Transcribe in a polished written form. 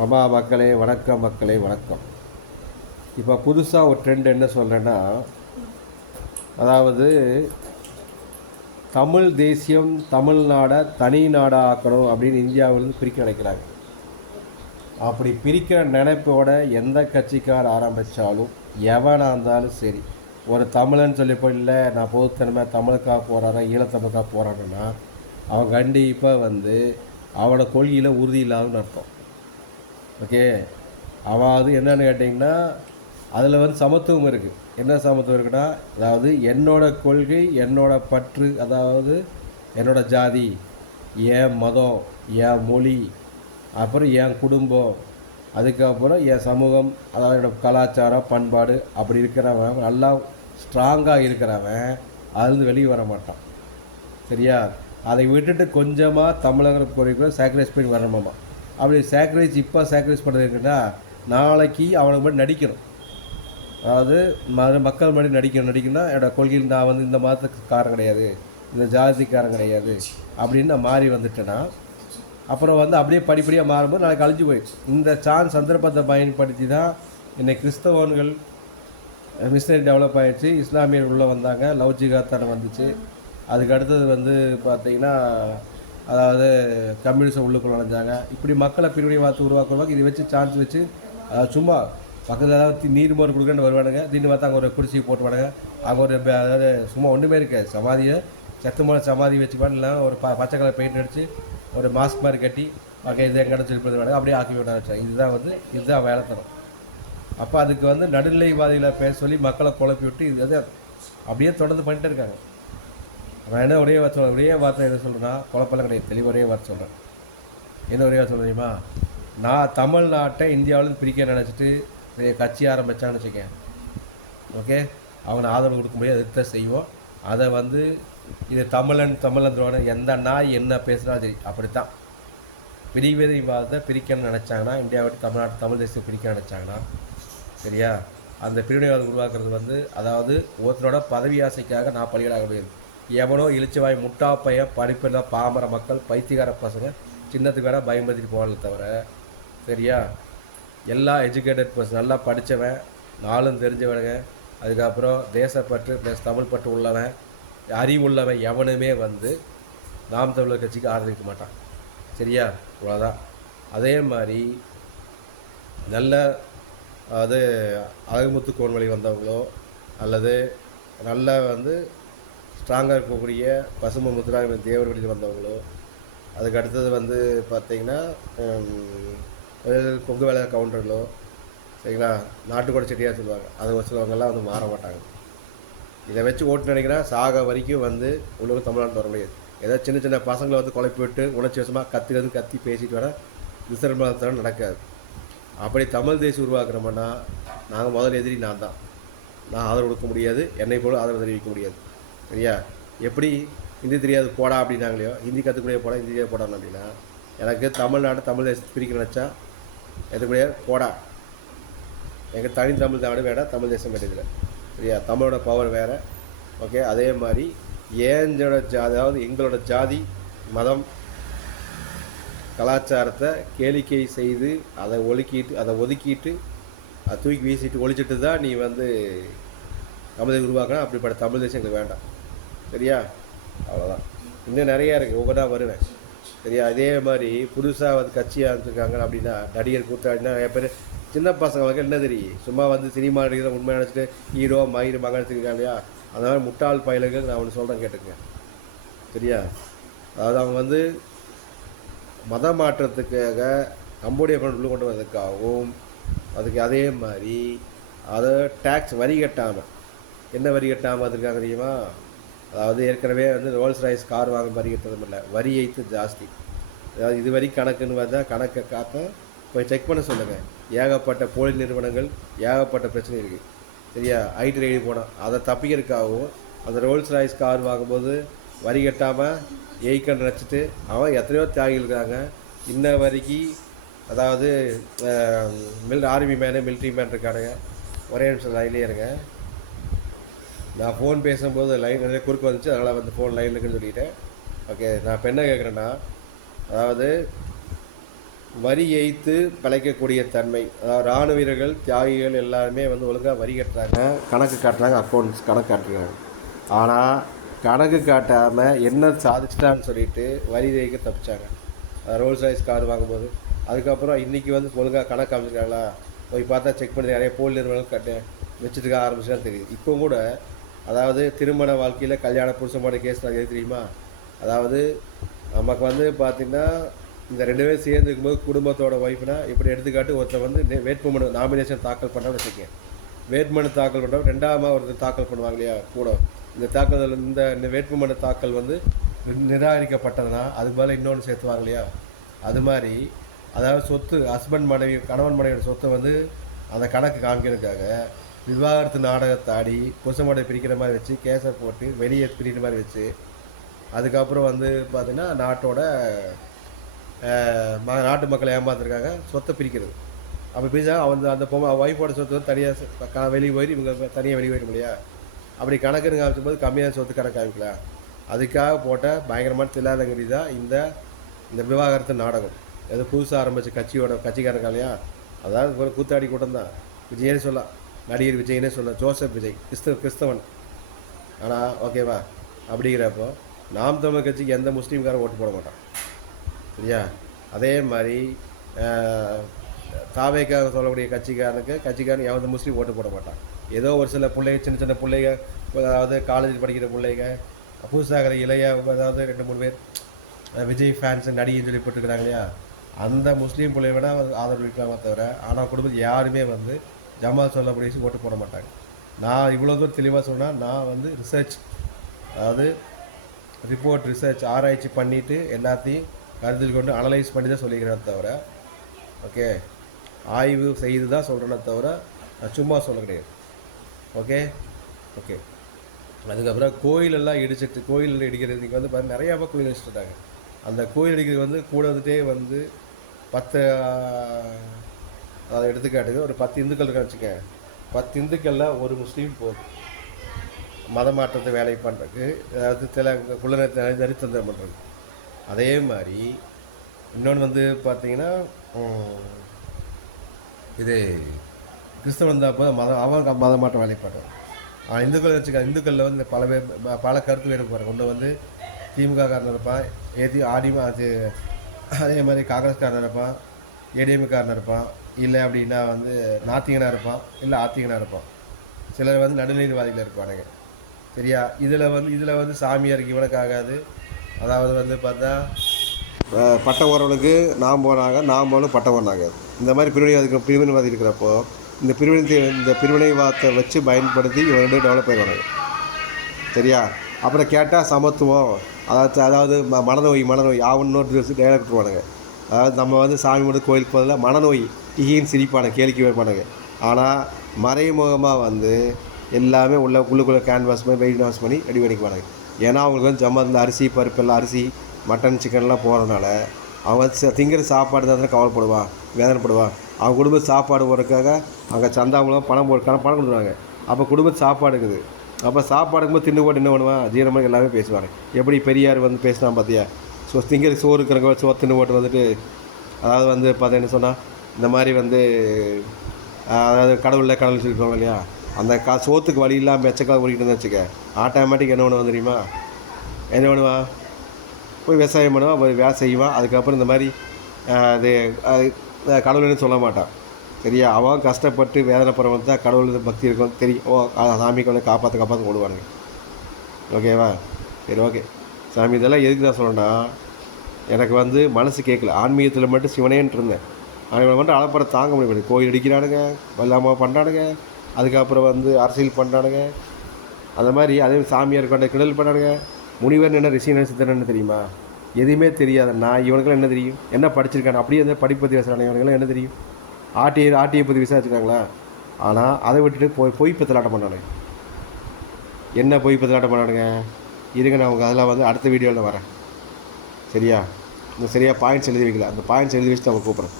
ஆமாம் மக்களே, வணக்கம் மக்களே, வணக்கம். இப்போ புதுசாக ஒரு ட்ரெண்ட் என்ன சொல்கிறேன்னா, அதாவது தமிழ் தேசியம் தமிழ்நாடை தனி நாடாக ஆக்கணும் அப்படின்னு இந்தியாவிலிருந்து பிரிக்க நினைக்கிறாங்க. அப்படி பிரிக்கிற நினைப்போட எந்த கட்சிக்கார் ஆரம்பித்தாலும் எவனாக இருந்தாலும் சரி, ஒரு தமிழன் சொல்லிப்போ இல்லை நான் பொதுத்தனமாக தமிழுக்காக போகிறாரன் ஈழத்தமிழுக்காக போகிறான்னா அவன் கண்டிப்பாக அவனோட கொள்கையில் உறுதி இல்லாதன்னு அர்த்தம். ஓகே, அதாவது என்னென்னு கேட்டிங்கன்னா அதில் சமத்துவம் இருக்குது. என்ன சமத்துவம் இருக்குன்னா, அதாவது என்னோடய கொள்கை, என்னோடய பற்று, அதாவது என்னோடய ஜாதி, என் மதம், என் மொழி, அப்புறம் என் குடும்பம், அதுக்கப்புறம் என் சமூகம், அதாவது என்னோடய கலாச்சாரம் பண்பாடு அப்படி இருக்கிறவன் நல்லா ஸ்ட்ராங்காக இருக்கிறவன் அதுலேருந்து வெளியே வர மாட்டான். சரியா? அதை விட்டுட்டு கொஞ்சமாக தமிழக குறைக்குள்ள சாக்ரிஃபைஸ் பண்ணி வரணுமாம்மா. அப்படி சாக்ரிஃபைஸ் இப்போ சாக்ரிஃபைஸ் பண்ணுறதுக்குன்னா நாளைக்கு அவனுக்கு மட்டும் நடிக்கணும். அதாவது மக்கள் முன்னாடி நடிக்கணும்னா என்னோடய கொள்கையில் நான் இந்த மதத்துக்காரன் கிடையாது, இந்த ஜாதிக்காரன் கிடையாது அப்படின்னு நான் மாறி வந்துட்டேன்னா அப்புறம் அப்படியே படிப்படியாக மாறும்போது நாளைக்கு அழிஞ்சு போயிடுச்சு. இந்த சந்தர்ப்பத்தை பயன்படுத்தி தான் இன்னைக்கு கிறிஸ்தவன்கள் மிஷினரி டெவலப் ஆகிடுச்சு, இஸ்லாமியர் உள்ளே வந்தாங்க, லவ் ஜிகாத்தான வந்துச்சு. அதுக்கு அடுத்தது பார்த்திங்கன்னா அதாவது கம்யூனிஸ்ட் உள்ளுக்குள்ள நுழைஞ்சாங்க. இப்படி மக்களை பிரிவினைவாதத்தை உருவாக்குவாங்க. இதை வச்சு சான்ஸ் வச்சு சும்மா பக்கத்தில் ஏதாவது நீர்மோர் கொடுக்கன்னு வருவானுங்க. திடீர்னு பார்த்தா அங்கே ஒரு குடிசை போட்டுவானுங்க. அங்கே ஒரு அதாவது சும்மா ஒன்றுமே இருக்காது, சமாதியை செத்து மூலம் சமாதி வச்சுப்பான்னு இல்லை ஒரு பச்சை கலர் பெயிண்ட் அடித்து ஒரு மாஸ்க் மாதிரி கட்டி ஓகே இதை எங்கே சொல்லி வேணுங்க அப்படியே ஆக்கி விட வச்சாங்க. இதுதான் வேலை தரும். அப்போ அதுக்கு நடுநிலைவாதிகளை பேச சொல்லி மக்களை குழப்பி விட்டு இது அப்படியே தொடர்ந்து பண்ணிட்டு இருக்காங்க. நான் என்ன ஒரே வார்த்தை என்ன சொல்கிறேன்னா, குழப்பெல்லாம் கிடையாது, தெளிவாக ஒரே வார்த்தை சொல்கிறேன். என்ன ஒரே வார்த்தை தெரியுமா? நான் தமிழ்நாட்டை இந்தியாவிலேருந்து பிரிக்க நினச்சிட்டு கட்சி ஆரம்பித்தான்னு வச்சுக்கேன், ஓகே, அவங்க ஆதரவு கொடுக்க முடியாது, எதிர்த்த செய்வோம். அதை இது தமிழன் எந்த நாய் என்ன பேசுனாலும் சரி அப்படித்தான். பிரிவினைவாதத்தை பிரிக்கணும்னு நினச்சாங்கன்னா, இந்தியாவை விட்டு தமிழ் தேசத்தை பிரிக்க நினச்சாங்கன்னா, சரியா, அந்த பிரிவினைவாதம் உருவாக்குறது அதாவது ஒருத்தரோட பதவி ஆசைக்காக நான் பலிகளாக முடியாது. எவனோ இழிச்சவாய் முட்டாப்பைய படிப்பில் பாமர மக்கள் பைத்தியகார பசங்க சின்னத்துக்கு வேணால் பயன்படுத்திட்டு போகல தவிர, சரியா, எல்லா எஜுகேட்டட் பர்சன் நல்லா படித்தவன், நாளும் தெரிஞ்சவனுங்க, அதுக்கப்புறம் தேசப்பற்று ப்ளஸ் தமிழ் பற்று உள்ளவன், அறிவுள்ளவன் எவனுமே நாம் தமிழர் கட்சிக்கு ஆதரிக்க மாட்டான். சரியா? இவ்வளோதான். அதே மாதிரி நல்ல அது அழகுமுத்து கோன்வழி வந்தவங்களோ அல்லது நல்ல ஸ்ட்ராங்காக இருக்கக்கூடிய பசும முத்துராம தேவர்களில் வந்தவங்களோ, அதுக்கு அடுத்தது பார்த்திங்கன்னா கொங்கு வேலை கவுண்டர்களோ, சரிங்களா, நாட்டுக்கோட செட்டியாக சொல்லுவாங்க, அதை வச்சுருவங்கெல்லாம் மாற மாட்டாங்க. இதை வச்சு ஓட்டு நினைக்கிறா சாக வரைக்கும் உலக தமிழ்நாட்டு வர முடியாது. ஏதாவது சின்ன சின்ன பசங்களை குழப்பி விட்டு உணர்ச்சி வசமாக கத்தி பேசிட்டு வர விசரம்பரம் நடக்காது. அப்படி தமிழ் தேசம் உருவாக்குறோம்னா நாங்கள் முதல் எதிரி நான் தான். நான் ஆதரவு கொடுக்க முடியாது, என்னை போல ஆதரவு தெரிவிக்க முடியாது. சரியா? எப்படி ஹிந்தி தெரியாது போடா அப்படின்னாங்களையோ, ஹிந்தி கற்றுக்கூடிய போடா, ஹிந்தி தெரியாது போடான்னு அப்படின்னா, எனக்கு தமிழ்நாடு தமிழ் தேசத்தை பிரிக்க நினச்சா எதுக்கூடிய போடா, எங்கள் தனி தமிழ் நாடு வேடா, தமிழ் தேசம் கிடையாது. சரியா? தமிழோட பவர் வேறு. ஓகே, அதே மாதிரி ஏஞ்சோட அதாவது எங்களோட ஜாதி மதம் கலாச்சாரத்தை கேளிக்கை செய்து அதை ஒதுக்கிட்டு அதை தூக்கி வீசிட்டு ஒழிச்சிட்டு தான் நீ தமிழை உருவாக்கணும். அப்படிப்பட்ட தமிழ் தேசம் எங்களுக்கு வேண்டாம். சரியா? அவ்வளோதான். இன்னும் நிறையா இருக்குது, ஒவ்வொன்றா வருவேன். சரியா? இதே மாதிரி புதுசாக கட்சி ஆரம்பிச்சிருக்காங்க அப்படின்னா நடிகர் கூத்தாடினா நிறைய பேர் சின்ன பசங்களுக்கு என்ன தெரியும், சும்மா சினிமா நடிகர் உண்மையாக நினச்சிட்டு ஹீரோ மயிர் மகன் வச்சுருக்காங்க இல்லையா, அந்த மாதிரி முட்டாள் பயிலுக்கு நான் ஒன்று சொல்கிறேன் கேட்டுங்க. சரியா? அதாவது அவங்க மத மாற்றத்துக்காக கம்போடியா கொண்டு வர்றதுக்காகவும், அதுக்கு அதே மாதிரி அதை டேக்ஸ் வரி கட்டாமல், என்ன வரி கட்டாமல் வந்திருக்காங்க தெரியுமா? அதாவது ஏற்கனவே ரோல்ஸ் ராய்ஸ் கார் வாங்க வரி கட்டுறதும் இல்லை, வரி ஏற்று ஜாஸ்தி. அதாவது இது வரி கணக்குன்னு பார்த்தா கணக்கை காத்த போய் செக் பண்ண சொல்லுங்கள். ஏகப்பட்ட போலி நிறுவனங்கள், ஏகப்பட்ட பிரச்சனை இருக்குது. சரியா? ஐடி ரைடு போனால் அதை தப்பிக்கிறதுக்காகவும் அந்த ரோல்ஸ் ராய்ஸ் கார் வாங்கும்போது வரி கட்டாமல் ஏய்க்கன்னு நினச்சிட்டு அவன் எத்தனையோ தியாகிகள் இருக்காங்க இன்ன வரைக்கும். அதாவது ஆர்மி மேனு மிலிட்ரி மேன் இருக்கானுங்க. ஒரே நிமிஷம் லைன்லேயே இருங்க. நான் ஃபோன் பேசும்போது லைன் நிறைய குறுக்கு வந்துச்சு, அதனால் ஃபோன் லைன் இருக்குன்னு சொல்லிட்டேன். ஓகே, நான் இப்போ என்ன கேட்குறேன்னா, அதாவது வரி ஏய்த்து பிழைக்கக்கூடிய தன்மை. அதாவது இராணுவ வீரர்கள், தியாகிகள் எல்லாருமே வந்து ஒழுங்காக வரி கட்டுறாங்க, கணக்கு காட்டுறாங்க, அக்கௌண்ட்ஸ் கணக்கு காட்டுறாங்க. ஆனால் கணக்கு காட்டாமல் என்ன சாதிச்சிட்டான்னு சொல்லிட்டு வரி ஏய்க்க தப்பிச்சாங்க. ரோல்ஸ் ராய்ஸ் கார் வாங்கும்போது அதுக்கப்புறம் இன்றைக்கி வந்து ஒழுங்காக கணக்கு அமைச்சிருக்காங்களா போய் பார்த்தா செக் பண்ணி நிறைய போலி நிறுவனம் வச்சுட்டு ஆரம்பிச்சுதான் தெரியுது. இப்போ கூட அதாவது திருமண வாழ்க்கையில் கல்யாண புருஷமான கேஸ் எது தெரியுமா? அதாவது நமக்கு வந்து பார்த்திங்கன்னா இந்த 2 பேரும் சேர்ந்து இருக்கும்போது குடும்பத்தோட ஒய்ஃப்னா இப்படி எடுத்துக்காட்டு ஒருத்தர் வந்து வேட்புமனு நாமினேஷன் தாக்கல் பண்ண வச்சுருக்கேன். வேட்புமனு தாக்கல் பண்ணுறோம், ரெண்டாவது ஒருத்தர் தாக்கல் பண்ணுவாங்க இல்லையா கூட. இந்த தாக்கல் இந்த வேட்புமனு தாக்கல் வந்து நிராகரிக்கப்பட்டதுன்னா அது மேலே இன்னொன்று சேர்த்துவாங்க இல்லையா? அது மாதிரி அதாவது சொத்து ஹஸ்பண்ட் மனைவி கணவன் மனைவியோட சொத்தை வந்து அந்த கணக்கு காமிக்கிறதுக்காக விவாகரத்து நாடகத்தை ஆடி புருஷமோட பிரிக்கிற மாதிரி வச்சு கேஸை போட்டு வெளியே பிரிக்கிற மாதிரி வச்சு அதுக்கப்புறம் வந்து பார்த்திங்கன்னா நாட்டு மக்களை ஏமாத்துறதுக்காக சொத்தை பிரிக்கிறது. அப்போ பிரிச்சா அந்த ஒய்ஃபோட சொத்து வந்து தனியாக வெளியே போயிட்டு இவங்க தனியாக வெளியே போயிட முடியா? அப்படி கணக்குன்னு காமிச்சும் போது கம்மியான சொத்து கணக்கு காமிக்கலாம். அதுக்காக போட்ட பயங்கரமான தில்லாதங்கடி தான் இந்த விவாகரத்து நாடகம். எது புதுசாக ஆரம்பித்த கட்சிக்காரங்க இல்லையா? அதாவது ஒரு கூத்தாடி கூட்டம் தான். விஜயனே சொல்லலாம், நடிகர் விஜயனே சொல்லலாம், ஜோசப் விஜய் கிறிஸ்தவன். ஆனால் ஓகேவா, அப்படிங்கிறப்போ நாம் தமிழர் கட்சிக்கு எந்த முஸ்லீம்காரன் ஓட்டு போட மாட்டான், சரியா? அதே மாதிரி தாவேக்காக சொல்லக்கூடிய கட்சிக்காரன் எந்த முஸ்லீம் ஓட்டு போட மாட்டான். ஏதோ ஒரு சில பிள்ளைங்க, சின்ன சின்ன பிள்ளைங்க, அதாவது காலேஜில் படிக்கிற பிள்ளைங்க, புதுசாகிற இளைய, அதாவது 2-3 பேர் விஜய் ஃபேன்ஸ் நடிகைன்னு சொல்லி போட்டுருக்குறாங்க இல்லையா? அந்த முஸ்லீம் பிள்ளைய விட ஆதரவு இருக்காங்க தவிர, ஆனால் குடும்பத்தில் யாருமே வந்து ஜமால் சொல்லக்கூடிய ஓட்டு போட மாட்டாங்க. நான் இவ்வளோ தூரம் தெளிவாக சொன்னால் நான் வந்து ரிசர்ச், அதாவது ரிசர்ச் ஆராய்ச்சி பண்ணிவிட்டு எல்லாத்தையும் கருத்தில் கொண்டு அனலைஸ் பண்ணி தான் சொல்லிக்கிறேன் தவிர, ஓகே, ஆய்வு செய்து தான் சொல்கிறேன்னே தவிர நான் சும்மா சொல்ல கிடையாது. ஓகே. அதுக்கப்புறம் கோயிலெல்லாம் கோயிலில் இடிக்கிறதுக்கு வந்து பாருங்கள் நிறையா பேர் கோயில் வச்சுட்டாங்க. அந்த கோயில் இடிக்கிறது வந்து கூட வந்துட்டே வந்து 10 அதை எடுத்துக்காட்டுங்க, ஒரு 10 இந்துக்கள் இருக்க வச்சுக்க, 10 இந்துக்களில் ஒரு முஸ்லீம் போதும் மத மாற்றத்தை வேலை பண்ணுறதுக்கு, அதாவது சில குள்ளநத்தை தரித்திரம் பண்ணுறது. அதே மாதிரி இன்னொன்று வந்து பார்த்திங்கன்னா இது கிறிஸ்தவன் தான் அவங்க மத மாற்றம் வேலை பண்ணுறாங்க. இந்துக்கள் வச்சுக்க, இந்துக்களில் வந்து பல கருத்து வேறுபாடு கொண்டு வந்து திமுக காரன் இருப்பான், அதே மாதிரி காங்கிரஸ்காரன் இருப்பான், ஏடிஎம்காரன் இருப்பான், இல்லை அப்படின்னா வந்து நாத்திகனாக இருப்பான், இல்லை ஆத்திகனாக இருப்பான். சிலர் வந்து நடுநிலைவாதிகள் இருப்பானுங்க, சரியா? இதில் வந்து சாமியாருக்கு இவனுக்கு ஆகாது. அதாவது வந்து பார்த்தா பட்டம் ஓரவனுக்கு நாம் போனாங்க, நாம் போகணும் பட்டம் ஓடினாங்க. இந்த மாதிரி பிரிவினைவாதி இருக்கிறப்போ இந்த பிரிவினைவாதத்தை வச்சு பயன்படுத்தி இவங்க டெவலப் ஆகிடுவாங்க, சரியா? அப்புறம் கேட்டால் சமத்துவம், அதாவது மனநோய் ஆகுன்னு டைலாக் விட்டுருவானுங்க. அதாவது நம்ம வந்து சாமி மட்டும் கோயிலுக்கு போதில் மனநோய் ஈன்னு சிரிப்பானுங்க, கேளிக்கை வைப்பானுங்க. ஆனால் மறைமுகமாக வந்து எல்லாமே உள்ளுக்குள்ளே கேன்வாஸ் பண்ணி வெயிட் வாஷ் பண்ணி ரெடி பண்ணிக்குவானுங்க. ஏன்னா அவங்களுக்கு வந்து ஜமாத்தில் அரிசி பருப்பெல்லாம், அரிசி மட்டன் சிக்கன்லாம் போகிறதுனால அவங்க திங்கிற சாப்பாடு தான் கவலைப்படுவான், வேதனைப்படுவான். அவங்க குடும்பத்து சாப்பாடு போடுறதுக்காக அங்கே சந்தாமூலம் பணம் கொடுத்துருவாங்க. அப்போ குடும்பத்து சாப்பாடு இருக்குது. அப்போ சாப்பாடுக்கும்போது தின்னு போட்டு என்ன பண்ணுவான், ஜீரணமாக எல்லாமே பேசுவாங்க. எப்படி பெரியார் வந்து பேசினான் பார்த்தியா? திங்கிற சோறு இருக்கிறவங்க தின்னு போட்டு வந்துட்டு, அதாவது வந்து பார்த்தா என்ன சொன்னால், இந்த மாதிரி வந்து அதாவது கடவுள் சொல்லியிருப்பாங்க இல்லையா? அந்த சோத்துக்கு வழி இல்லாமல் மெச்சக்காக ஓடிக்கிட்டு இருந்தா வச்சுக்க, ஆட்டோமேட்டிக் என்ன பண்ணுவான் தெரியுமா? என்ன பண்ணுவான், போய் விவசாயம் பண்ணுவான், போய் வேலை செய்வான். அதுக்கப்புறம் இந்த மாதிரி அது கடவுள்னு சொல்ல மாட்டான், சரியா? அவன் கஷ்டப்பட்டு வேதனைப்படுறவன் தான் கடவுள் பக்தி இருக்கும் தெரியும். சாமிக்கு வந்து காப்பாற்ற ஓடுவானுங்க, ஓகேவா? சரி, ஓகே சாமி. இதெல்லாம் எதுக்கு தான் சொல்லணும்னா, எனக்கு வந்து மனசு கேட்கல, ஆன்மீகத்தில் மட்டும் சிவனேன்ட்டு இருந்தேன். அவங்களை மட்டும் அளப்பட தாங்க முடியாது. கோயில் அடிக்கிறானுங்க, வல்லாமல் பண்ணுறானுங்க, அதுக்கப்புறம் வந்து அரசியல் பண்ணுறானுங்க, அந்த மாதிரி அதே சாமியார் கொண்ட கிடல் பண்ணானுங்க. முனிவர் என்ன ரிஷி என்ன சித்தன்னு தெரியுமா? எதுவுமே தெரியாத நான் இவனுக்கெல்லாம் என்ன தெரியும்? என்ன படிச்சிருக்கானு அப்படியே வந்து படிப்பதி பேசுகிறாங்க. இவனுக்கெல்லாம் என்ன தெரியும்? ஆர்டிஐ பற்றி விசாரிச்சுருக்காங்களா? ஆனால் அதை விட்டுட்டு பொய் பத்தலாட்டம் பண்ணானுங்க. என்ன பொய் பத்தலாட்டம் பண்ணானுங்க? இருங்க, நான் அவங்க அதெல்லாம் வந்து அடுத்த வீடியோவில் வரேன், சரியா? இந்த சரியாக பாயிண்ட்ஸ் எழுதி வைக்கல, அந்த பாயிண்ட்ஸ் எழுதி வச்சுட்டு அவங்க கூப்பிட்றேன்.